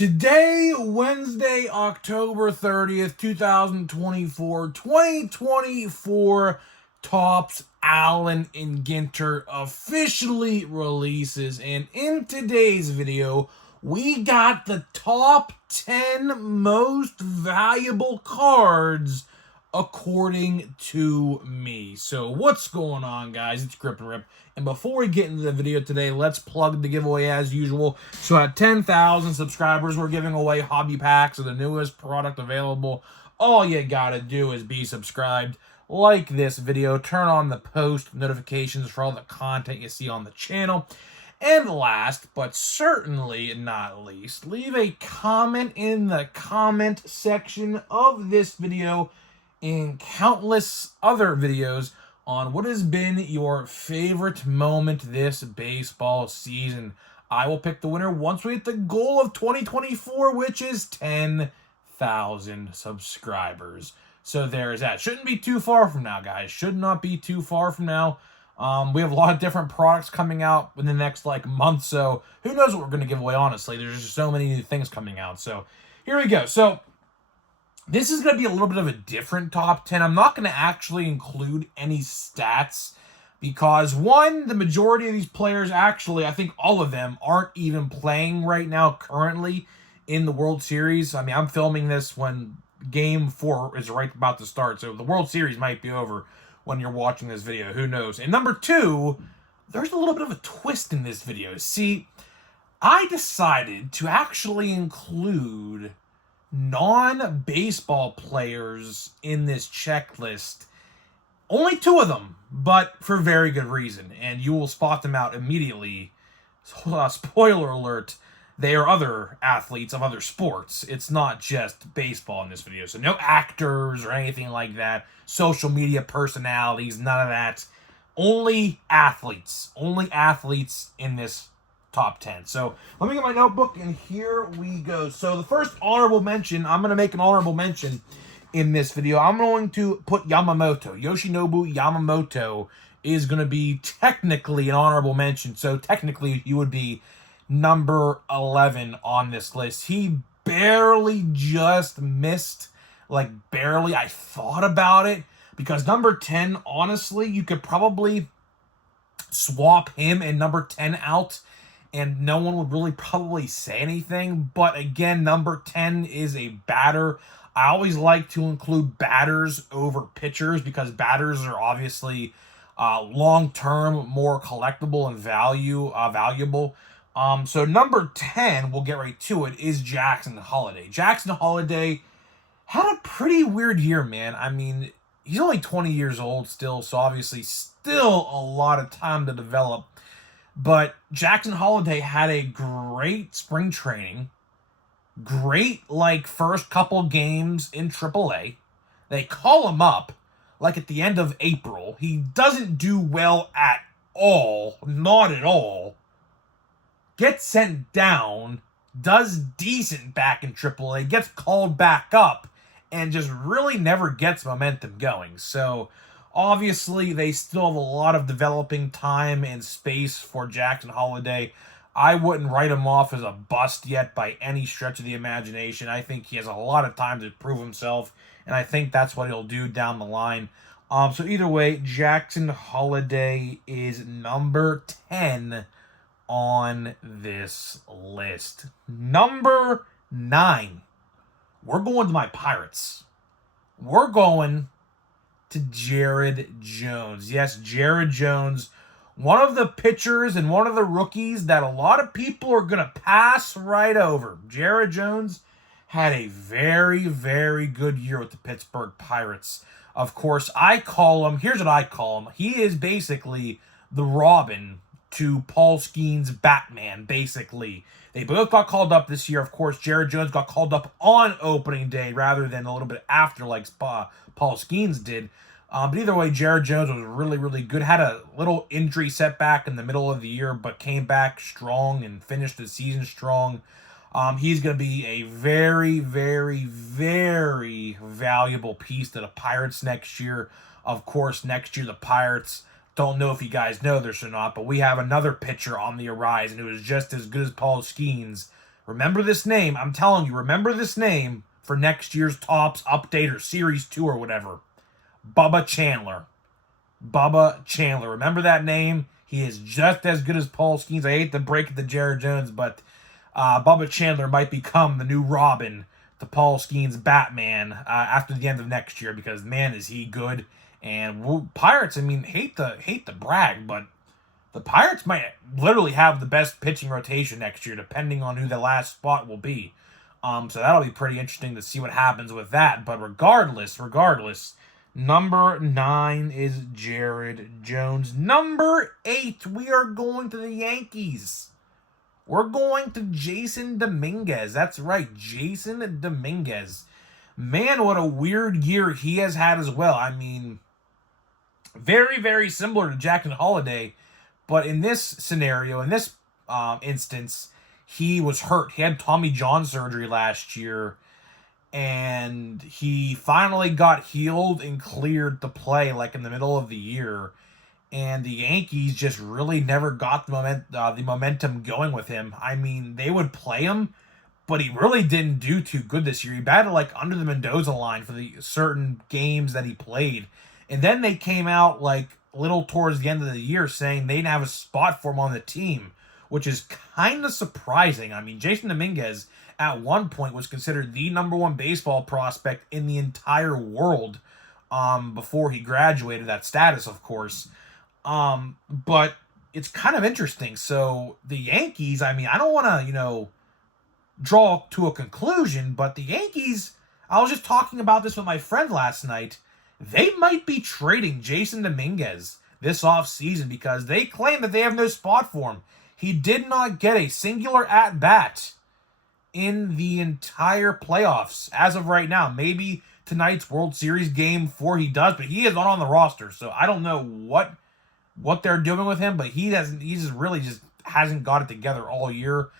Today, Wednesday, October 30th, 2024 Topps Allen and Ginter officially releases. And in today's video, we got the top 10 most valuable cards according to me. So what's going on, guys? It's Grip and Rip. And before we get into the video today, let's plug the giveaway as usual. So at 10,000 subscribers, we're giving away hobby packs of the newest product available. All you gotta do is be subscribed, like this video, turn on the post notifications for all the content you see on the channel. And last, but certainly not least, leave a comment in the comment section of this video and countless other videos on what has been your favorite moment this baseball season. I will pick the winner once we hit the goal of 2024, which is 10,000 subscribers. So there's that. Shouldn't be too far from now, guys. Should not be too far from now. We have a lot of different products coming out in the next month, so who knows what we're going to give away, honestly. There's just so many new things coming out. So here we go. So this is going to be a little bit of a different top 10. I'm not going to actually include any stats because, one, the majority of these players, actually, I think all of them, aren't even playing right now currently in the World Series. I mean, I'm filming this when Game 4 is right about to start, so the World Series might be over when you're watching this video. Who knows? And number two, there's a little bit of a twist in this video. See, I decided to actually include non-baseball players in this checklist. Only two of them, but for very good reason, and you will spot them out immediately. Spoiler alert, they are other athletes of other sports. It's not just baseball in this video, so no actors or anything like that, social media personalities, none of that. Only athletes in this top 10. So let me get my notebook, and here we go. So the first honorable mention, I'm going to make an honorable mention in this video. I'm going to put Yamamoto. Yoshinobu Yamamoto is going to be technically an honorable mention. So technically you would be number 11 on this list. He barely just missed, barely. I thought about it because number 10, honestly, you could probably swap him and number 10 out and no one would really probably say anything. But again, number 10 is a batter. I always like to include batters over pitchers because batters are obviously long-term, more collectible and valuable. So number 10, we'll get right to it, is Jackson Holliday. Jackson Holliday had a pretty weird year, man. I mean, he's only 20 years old still, so obviously still a lot of time to develop. But Jackson Holliday had a great spring training, great, first couple games in AAA. They call him up, at the end of April. He doesn't do well at all, not at all. Gets sent down, does decent back in AAA, gets called back up, and just really never gets momentum going. So obviously, they still have a lot of developing time and space for Jackson Holliday. I wouldn't write him off as a bust yet by any stretch of the imagination. I think he has a lot of time to prove himself, and I think that's what he'll do down the line. So either way, Jackson Holliday is number 10 on this list. Number 9. We're going to my Pirates. We're going to Jared Jones. Yes, Jared Jones, one of the pitchers and one of the rookies that a lot of people are going to pass right over. Jared Jones had a very, very good year with the Pittsburgh Pirates. Of course, here's what I call him. He is basically the Robin to Paul Skeens' Batman, basically. They both got called up this year. Of course, Jared Jones got called up on opening day rather than a little bit after Paul Skeens did. But either way, Jared Jones was really, really good. Had a little injury setback in the middle of the year, but came back strong and finished the season strong. He's going to be a very, very, very valuable piece to the Pirates next year. Of course, next year the Pirates, don't know if you guys know this or not, but we have another pitcher on the horizon who is just as good as Paul Skeens Remember this name. I'm telling you, remember this name for next year's Topps update or Series 2 or whatever. Bubba Chandler. Bubba Chandler. Remember that name? He is just as good as Paul Skeens. I hate to break it to Jared Jones, but Bubba Chandler might become the new Robin to Paul Skeens' Batman after the end of next year, because, man, is he good. And Pirates, I mean, hate to brag, but the Pirates might literally have the best pitching rotation next year, depending on who the last spot will be. So that'll be pretty interesting to see what happens with that. But regardless, number 9 is Jared Jones. Number 8, we are going to the Yankees. We're going to Jason Dominguez. That's right, Jason Dominguez. Man, what a weird year he has had as well. I mean, very, very similar to Jackson Holliday, but in this scenario, in this instance, he was hurt. He had Tommy John surgery last year, and he finally got healed and cleared to play like in the middle of the year. And the Yankees just really never got the momentum going with him. I mean, they would play him, but he really didn't do too good this year. He batted like under the Mendoza line for the certain games that he played. And then they came out like a little towards the end of the year saying they didn't have a spot for him on the team, which is kind of surprising. I mean, Jason Dominguez at one point was considered the number 1 baseball prospect in the entire world before he graduated that status, of course. But it's kind of interesting. So the Yankees, I mean, I don't want to, draw to a conclusion, but the Yankees, I was just talking about this with my friend last night. They might be trading Jason Dominguez this offseason because they claim that they have no spot for him. He did not get a singular at-bat in the entire playoffs as of right now. Maybe tonight's World Series game 4 he does, but he is not on the roster. So I don't know what they're doing with him, but he just hasn't got it together all year.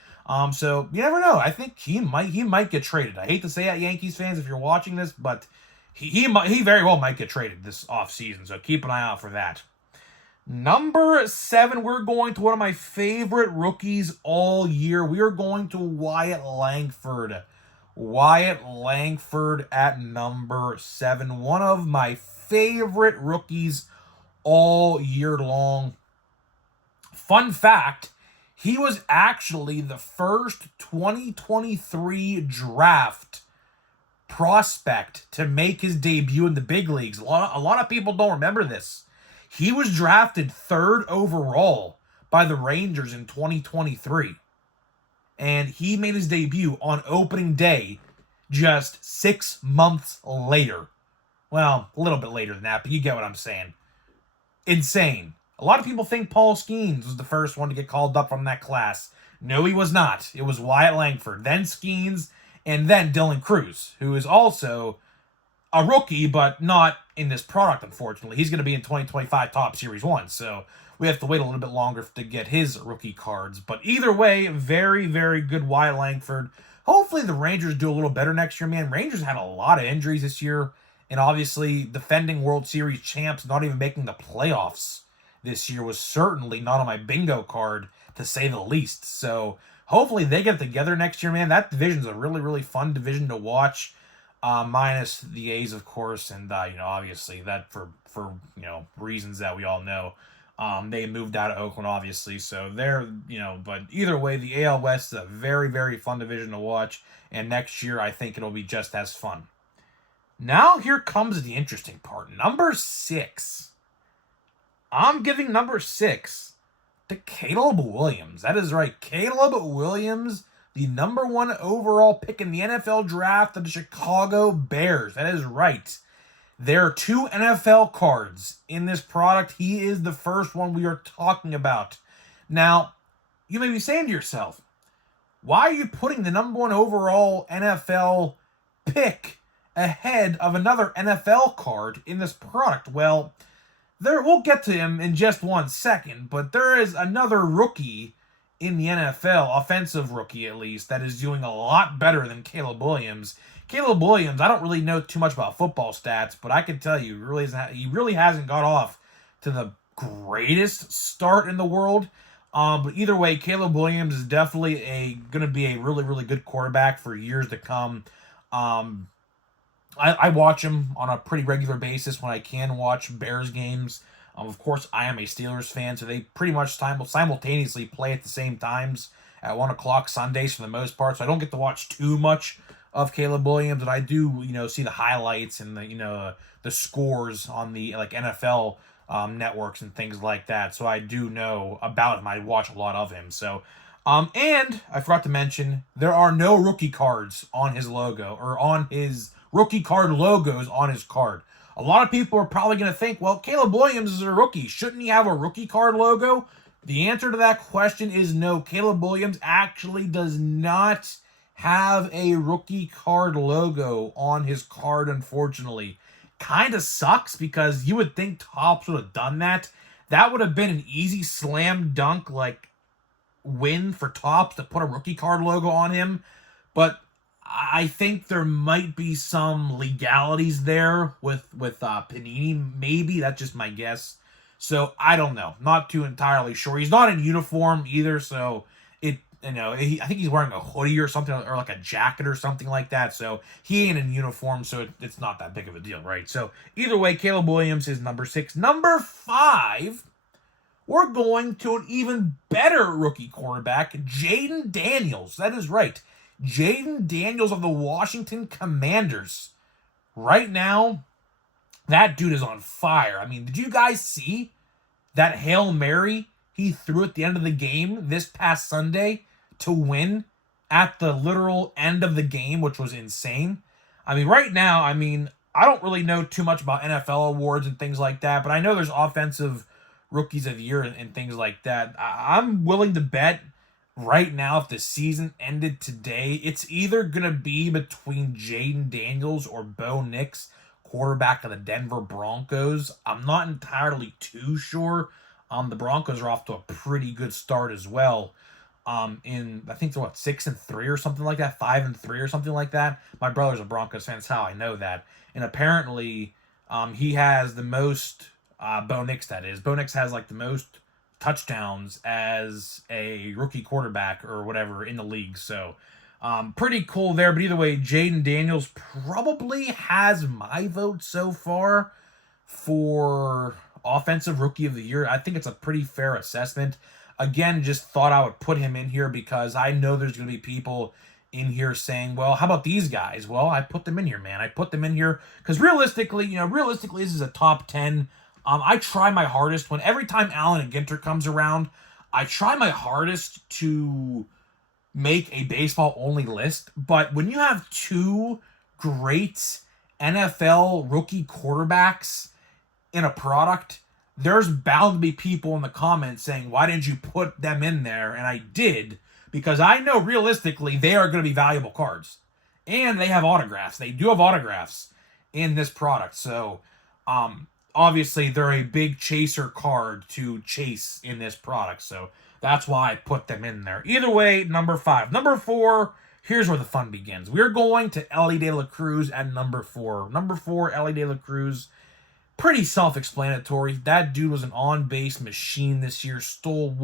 So you never know. I think he might get traded. I hate to say that, Yankees fans, if you're watching this, but he very well might get traded this offseason. So keep an eye out for that. Number 7, we're going to one of my favorite rookies all year. We are going to Wyatt Langford. Wyatt Langford at number 7. One of my favorite rookies all year long. Fun fact, he was actually the first 2023 draft prospect to make his debut in the big leagues. A lot of people don't remember this. He was drafted 3rd overall by the Rangers in 2023. And he made his debut on opening day just 6 months later. Well, a little bit later than that, but you get what I'm saying. Insane. A lot of people think Paul Skeens was the first one to get called up from that class. No, he was not. It was Wyatt Langford, then Skeens, and then Dylan Cruz, who is also a rookie, but not in this product, unfortunately. He's going to be in 2025 Topps Series 1, so we have to wait a little bit longer to get his rookie cards. But either way, very, very good Wyatt Langford. Hopefully the Rangers do a little better next year, man. Rangers had a lot of injuries this year, and obviously defending World Series champs not even making the playoffs this year was certainly not on my bingo card, to say the least. So hopefully they get it together next year, man. That division's a really, really fun division to watch. Minus the A's, of course, and obviously that for reasons that we all know. They moved out of Oakland, obviously, so they're, but either way, the AL West is a very, very fun division to watch, and next year I think it'll be just as fun. Now here comes the interesting part. Number 6. I'm giving number 6 to Caleb Williams. That is right, Caleb Williams, the number 1 overall pick in the NFL draft of the Chicago Bears. That is right. There are 2 NFL cards in this product. He is the first one we are talking about. Now, you may be saying to yourself, why are you putting the number 1 overall NFL pick ahead of another NFL card in this product? Well, we'll get to him in just 1 second, but there is another rookie in the NFL, offensive rookie at least, that is doing a lot better than Caleb Williams. Caleb Williams, I don't really know too much about football stats, but I can tell you, he really hasn't got off to the greatest start in the world. But either way, Caleb Williams is definitely going to be a really, really good quarterback for years to come. Um, I watch him on a pretty regular basis when I can watch Bears games. Of course, I am a Steelers fan, so they pretty much simultaneously play at the same times at 1 o'clock Sundays for the most part. So I don't get to watch too much of Caleb Williams, but I do, see the highlights and the scores on the like NFL networks and things like that. So I do know about him. I watch a lot of him. So, and I forgot to mention there are no rookie cards on his logo or on his rookie card logos on his card. A lot of people are probably going to think, well, Caleb Williams is a rookie. Shouldn't he have a rookie card logo? The answer to that question is no. Caleb Williams actually does not have a rookie card logo on his card, unfortunately. Kind of sucks because you would think Topps would have done that. That would have been an easy slam dunk win for Topps to put a rookie card logo on him. But I think there might be some legalities there with Panini. Maybe that's just my guess. So I don't know. Not too entirely sure. He's not in uniform either, so I think he's wearing a hoodie or something, or like a jacket or something like that. So he ain't in uniform, so it's not that big of a deal, right? So either way, Caleb Williams is number 6. Number 5, we're going to an even better rookie quarterback, Jayden Daniels. That is right. Jayden Daniels of the Washington Commanders. Right now, that dude is on fire. I mean, did you guys see that Hail Mary he threw at the end of the game this past Sunday to win at the literal end of the game, which was insane? I mean, right now, I don't really know too much about NFL awards and things like that, but I know there's offensive rookies of the year and things like that. I'm willing to bet right now, if the season ended today, it's either going to be between Jayden Daniels or Bo Nix, quarterback of the Denver Broncos. I'm not entirely too sure. The Broncos are off to a pretty good start as well. I think they're 6-3 or something like that, 5-3 or something like that. My brother's a Broncos fan, that's how I know that. And apparently, he has the most, Bo Nix that is. Bo Nix has the most touchdowns as a rookie quarterback or whatever in the league. So pretty cool there. But either way, Jayden Daniels probably has my vote so far for offensive rookie of the year. I think it's a pretty fair assessment. Again, just thought I would put him in here because I know there's going to be people in here saying, well, how about these guys? Well, I put them in here, man. I put them in here because realistically, this is a top 10. I try my hardest when every time Allen and Ginter comes around, I try my hardest to make a baseball only list. But when you have 2 great NFL rookie quarterbacks in a product, there's bound to be people in the comments saying, why didn't you put them in there? And I did, because I know realistically they are going to be valuable cards. And they have autographs. They do have autographs in this product. So, obviously, they're a big chaser card to chase in this product. So, that's why I put them in there. Either way, number 5. Number 4, here's where the fun begins. We're going to Elly De La Cruz at number 4. Number 4, Elly De La Cruz. Pretty self-explanatory. That dude was an on-base machine this year. Stole,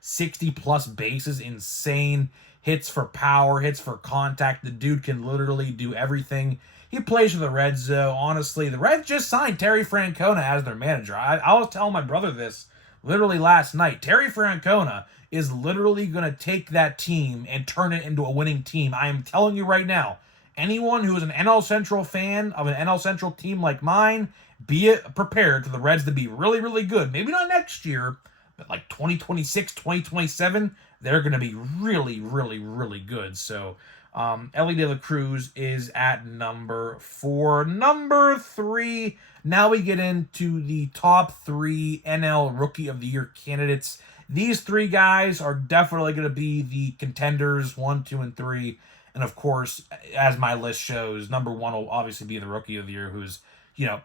60-plus bases? Insane. Hits for power, hits for contact. The dude can literally do everything. He plays for the Reds, though. Honestly, the Reds just signed Terry Francona as their manager. I was telling my brother this literally last night. Terry Francona is literally going to take that team and turn it into a winning team. I am telling you right now, anyone who is an NL Central fan of an NL Central team like mine, be prepared for the Reds to be really, really good. Maybe not next year, but 2026, 2027, they're going to be really, really, really good. So, Elly De La Cruz is at number 4. Number 3, now we get into the top 3 NL Rookie of the Year candidates. These 3 guys are definitely going to be the contenders, 1, 2, and 3. And of course, as my list shows, number 1 will obviously be the Rookie of the Year, who's,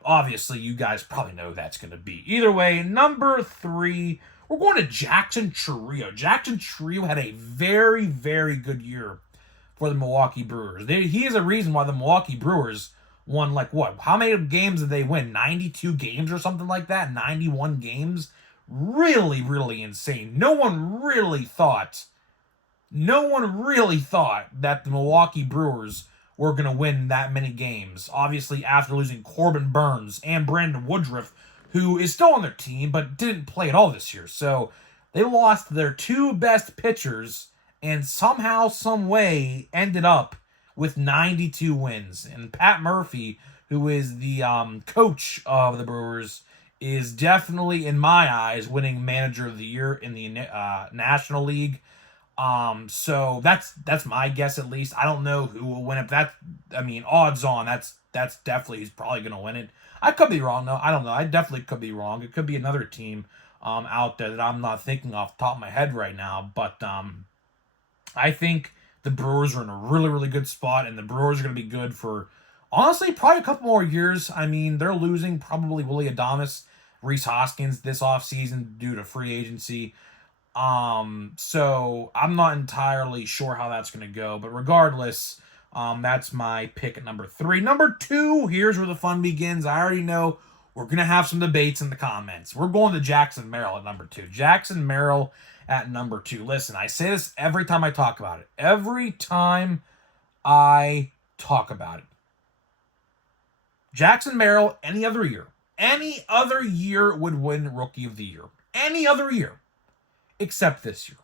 obviously you guys probably know that's going to be. Either way, number 3, we're going to Jackson Chourio. Jackson Chourio had a very, very good year for the Milwaukee Brewers. He is a reason why the Milwaukee Brewers won, how many games did they win? 92 games or something like that? 91 games? really, really insane. No one really thought that the Milwaukee Brewers were going to win that many games. Obviously, after losing Corbin Burns and Brandon Woodruff, who is still on their team but didn't play at all this year. So they lost their two best pitchers and somehow, some way, ended up with 92 wins. And Pat Murphy, who is the coach of the Brewers, is definitely, in my eyes, winning Manager of the Year in the National League. So that's my guess, at least. I don't know who will win it. Odds on, that's definitely, he's probably going to win it. I could be wrong, though. I don't know. I definitely could be wrong. It could be another team out there that I'm not thinking off the top of my head right now. But I think the Brewers are in a really, really good spot, and the Brewers are going to be good for, honestly, probably a couple more years. I mean, they're losing probably Willy Adames, Rhys Hoskins this offseason due to free agency. So I'm not entirely sure how that's going to go, but regardless, that's my pick at number 3. Number 2, here's where the fun begins. I already know we're going to have some debates in the comments. We're going to Jackson Merrill at number 2. Jackson Merrill at number 2. Listen, I say this every time I talk about it. Every time I talk about it. Jackson Merrill, any other year would win Rookie of the Year. Any other year. Except this year.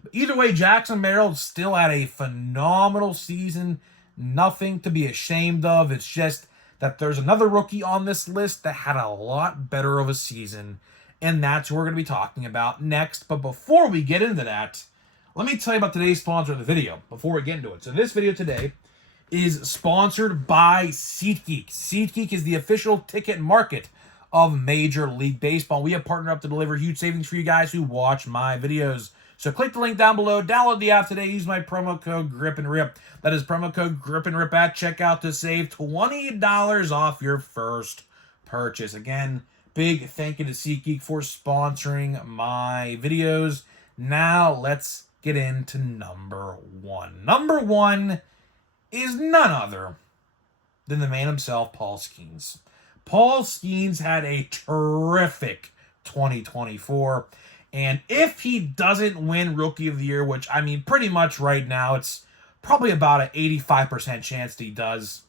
But either way, Jackson Merrill still had a phenomenal season. Nothing to be ashamed of. It's just that there's another rookie on this list that had a lot better of a season. And that's what we're going to be talking about next. But before we get into that, let me tell you about today's sponsor of the video before we get into it. So this video today is sponsored by SeatGeek. SeatGeek is the official ticket market of Major League Baseball. We have partnered up to deliver huge savings for you guys who watch my videos. So click the link down below, download the app today, use my promo code GRIPANDRIP. That is promo code GRIPANDRIP at checkout to save $20 off your first purchase. Again, big thank you to SeatGeek for sponsoring my videos. Now let's get into number 1. Number 1 is none other than the man himself, Paul Skeens. Paul Skeens had a terrific 2024. And if he doesn't win Rookie of the Year, which, I mean, pretty much right now, it's probably about an 85% chance that he does,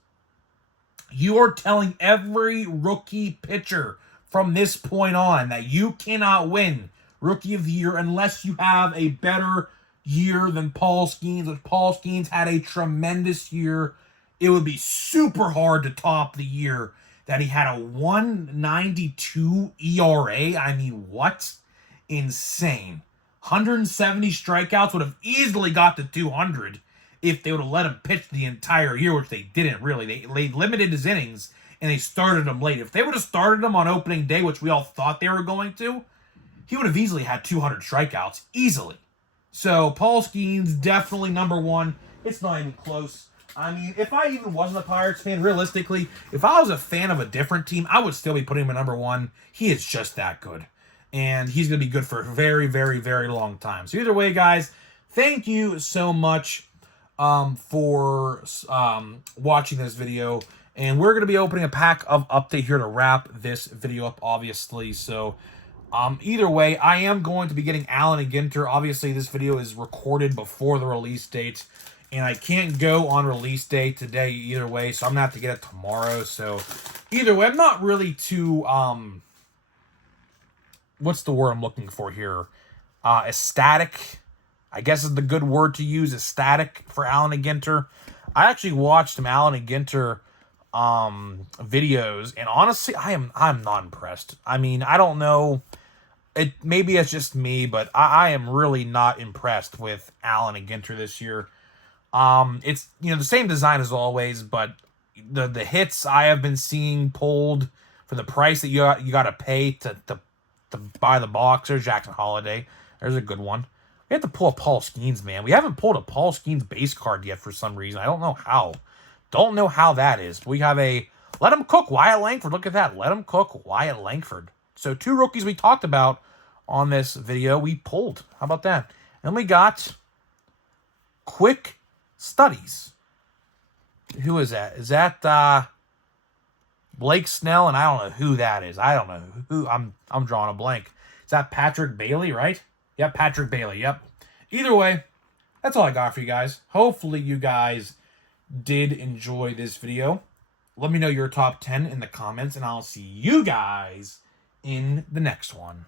you are telling every rookie pitcher from this point on that you cannot win Rookie of the Year unless you have a better year than Paul Skeens. If Paul Skeens had a tremendous year, it would be super hard to top the year that he had a 1.92 ERA. I mean, what? Insane. 170 strikeouts, would have easily got to 200 if they would have let him pitch the entire year, which they didn't really. They limited his innings, and they started him late. If they would have started him on opening day, which we all thought they were going to, he would have easily had 200 strikeouts. Easily. So, Paul Skeens, definitely number 1. It's not even close. I mean, if I even wasn't a Pirates fan, realistically, if I was a fan of a different team, I would still be putting him at number 1. He is just that good. And he's going to be good for a very, very, very long time. So either way, guys, thank you so much for watching this video. And we're going to be opening a pack of update here to wrap this video up, obviously. So either way, I am going to be getting Allen and Ginter. Obviously, this video is recorded before the release date. And I can't go on release day today either way, so I'm going to have to get it tomorrow. So either way, I'm not really too, what's the word I'm looking for here? Ecstatic, I guess is the good word to use, ecstatic for Allen and Ginter. I actually watched some Allen and Ginter videos, and honestly, I'm not impressed. I mean, I don't know. Maybe it's just me, but I am really not impressed with Allen and Ginter this year. It's, the same design as always, but the hits I have been seeing pulled for the price that you got to pay to buy the box. There's Jackson Holiday. There's a good one. We have to pull a Paul Skeens, man. We haven't pulled a Paul Skeens base card yet for some reason. I don't know how. Don't know how that is. We have a Let Him Cook Wyatt Langford. Look at that. Let Him Cook Wyatt Langford. So 2 rookies we talked about on this video we pulled. How about that? And we got Quick Studies. Who is that? Is that Blake Snell? And I don't know who that is. I don't know who. I'm drawing a blank. Is that Patrick Bailey, right? Yep, Patrick Bailey, yep. Either way, that's all I got for you guys. Hopefully you guys did enjoy this video. Let me know your top 10 in the comments, and I'll see you guys in the next one.